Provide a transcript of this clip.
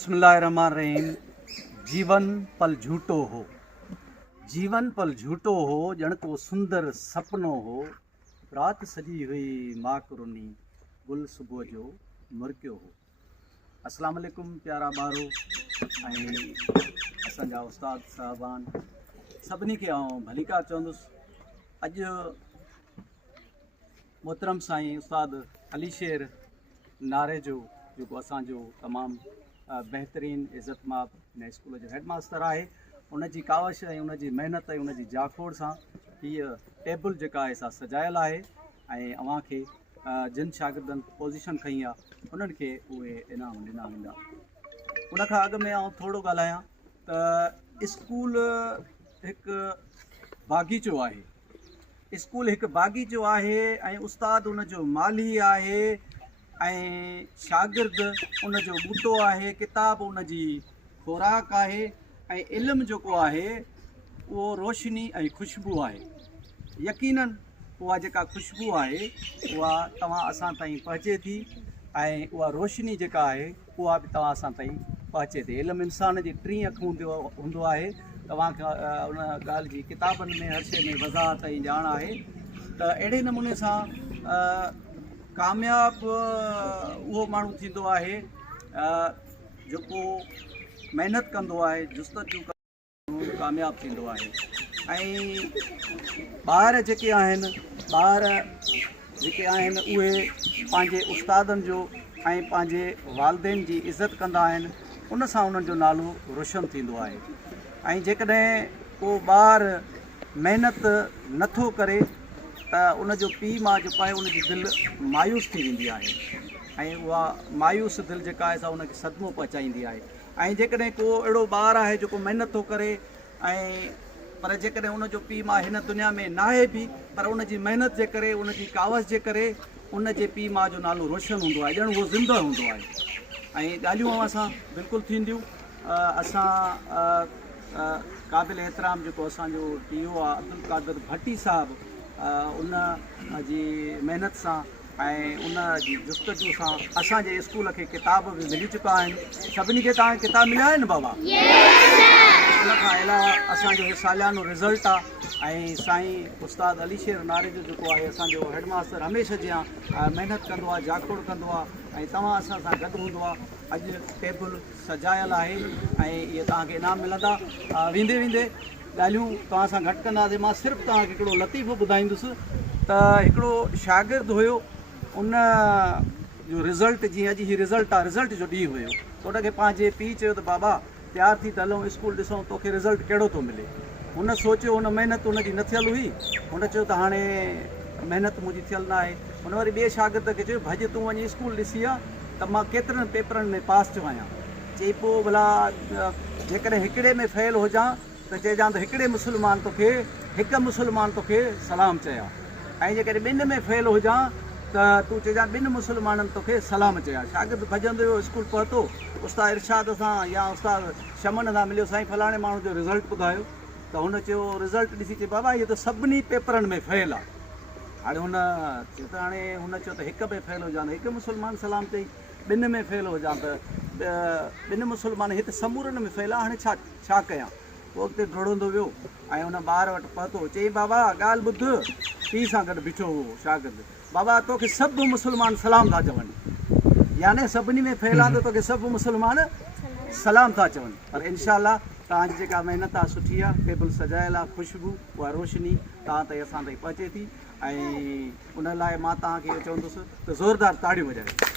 बिस्मिल्लाहिर्रहमानिर्रहीम। जीवन पल झूठो हो, जीवन पल झूठो हो, जण को सुंदर सपनो हो। रात सजी हुई माकरुनी, गुल सुबह जो मुरकियो हो। अस्सलाम वालेकुम प्यारा ॿारो ऐं असांजा उस्ताद साहबान सभिनी खे आउं भलीका चवंदुसि। अॼु मोहतरम साईं उस्ताद अली शेर नारे जो जेको असांजो तमामु बहितरीन इज़तमाब हिन स्कूल जो हेडमास्टर आहे, उनजी कावश ऐं उनजी महिनत ऐं उनजी जाखोड़ सां हीअ टेबल जेका आहे सा सजायल आहे ऐं अव्हां खे जिन शागिर्दनि पोज़ीशन खई आहे उन्हनि खे उहे इनाम ॾिना वेंदा। उनखां अॻु में आउं थोरो ॻाल्हायां त स्कूल हिकु बाग़ीचो आहे, स्कूल हिकु बाग़ीचो आहे ऐं उस्ताद उनजो माली आहे ऐं शागिर्द उनजो ॿूटो आहे, किताब उनजी खुराक आहे ऐं इल्मु जेको आहे उहो रोशनी ऐं ख़ुशबू आहे। यकीनन उहा जेका ख़ुशबू आहे उहा तव्हां असां ताईं पहुचे थी ऐं उहा रोशनी जेका आहे उहा बि तव्हां असां ताईं पहुचे थी। इल्मु इंसान जी टी अखूं हूंदो आहे। तव्हांखे उन ॻाल्हि जी किताबनि में हर शइ में वज़ाहत ऐं ॼाण आहे। त अहिड़े नमूने सां कामयाब उहो माण्हू थींदो आहे जेको महिनत कंदो आहे, जुस्तजू कामयाब थींदो आहे। ऐं ॿार जेके आहिनि उहे पंहिंजे उस्तादनि जो ऐं पंहिंजे वालिदैन जी इज़त कंदा आहिनि, उन सां उन्हनि जो नालो रोशन थींदो आहे। ऐं जेकॾहिं को ॿारु महिनत नथो करे त उनजो पीउ माउ जेको आहे उनजी दिलि मायूस थी वेंदी आहे ऐं उहा मायूस दिलि जेका आहे सा उनखे सदमो पहुचाईंदी आहे। ऐं जेकॾहिं को अहिड़ो ॿारु आहे जेको महिनत थो करे ऐं पर जेकॾहिं उनजो पीउ माउ हिन दुनिया में न आहे बि, पर उनजी महिनत जे करे उनजी कावस जे करे उनजे पीउ माउ जो नालो रोशन हूंदो आहे, ॼण उहो ज़िंदह हूंदो आहे। ऐं ॻाल्हियूं असां बिल्कुलु थींदियूं। असां क़ाबिल एतिराम जेको असांजो टी ओ आहे अब्दुल कादिर भट्टी साहिबु, उन जी महिनत सां ऐं उन जी जुस्तजू सां असांजे स्कूल खे किताब बि मिली चुका आहिनि। सभिनी खे तव्हांखे किताब मिलिया आहिनि बाबा? उनखां अलावा असांजो हे सालियानो रिज़ल्ट आहे ऐं साईं उस्ताद अली शेर नारे जो जेको आहे असांजो हेडमास्टर हमेशह जीअं महिनत कंदो आहे, जाखोड़ कंदो आहे ऐं तव्हां असां सां गॾु हूंदो आहे। अॼु टेबल सजायल आहे ऐं इहे तव्हांखे इनाम मिलंदा। वेंदे वेंदे ॻाल्हियूं तव्हां सां घटि कंदासीं। मां सिर्फ़ु तव्हांखे हिकिड़ो लतीफ़ो ॿुधाईंदुसि त हिकिड़ो शागिर्दु हुयो, उन जो रिज़ल्ट जीअं अॼु हीउ रिज़ल्ट आहे, रिज़ल्ट जो ॾींहुं हुयो, त उनखे पंहिंजे पीउ चयो त बाबा तयारु थी त हलूं स्कूल ॾिसूं तोखे रिज़ल्ट कहिड़ो थो मिले। हुन सोचियो हुन महिनत हुनजी न थियल हुई, हुन चयो त हाणे महिनत मुंहिंजी थियल न आहे। हुन वरी ॿिए शागिर्द खे चयो भॼ तूं वञी स्कूल ॾिसी आहे त मां केतिरनि पेपरनि में पास थियो आहियां। चई पोइ भला जेकॾहिं हिकिड़े में फेल हुजां त चइजां त हिकिड़े मुस्लमान तोखे हिकु मुस्लमान तोखे सलाम चया, ऐं जेकॾहिं ॿिनि में फेल हुजां त तूं चइजां ॿिनि मुस्लमाननि तोखे सलाम चया। शागिर्द भॼंदो हुयो स्कूल पहुतो, उस्ताद इरशाद सां या उस्ताद शमन सां मिलियो, साईं फलाणे माण्हू जो रिज़ल्ट ॿुधायो। त हुन चयो रिज़ल्ट ॾिसी चए बाबा इहो त सभिनी पेपरनि में फेल आहे। हाणे हुन चयो त हाणे हुन चयो त हिक में फेल हुजां त हिकु मुस्लमान सलाम चई, ॿिनि में फेल हुजां त ॿिनि मुस्लमान, हिते समूरनि में फेल आहे, हाणे छा कयां। पोइ अॻिते डोड़ंदो वियो ऐं हुन ॿार वटि पहुतो। चई बाबा ॻाल्हि ॿुध, पीउ सां गॾु बीठो हुओ शागिर्द, बाबा तोखे सभु मुस्लमान सलाम था चवनि, यानी सभिनी में फेल आहे त तोखे सभु मुस्लमान सलाम था चवनि। पर इनशाअल्लाह तव्हांजी जेका महिनत आहे सुठी आहे, टेबल सजायल आहे, ख़ुशबू उहा रोशनी तव्हां ताईं असां ताईं पहुचे थी ऐं उन लाइ मां तव्हांखे इहो चवंदुसि त ज़ोरदार ताड़ियूं वॼायो।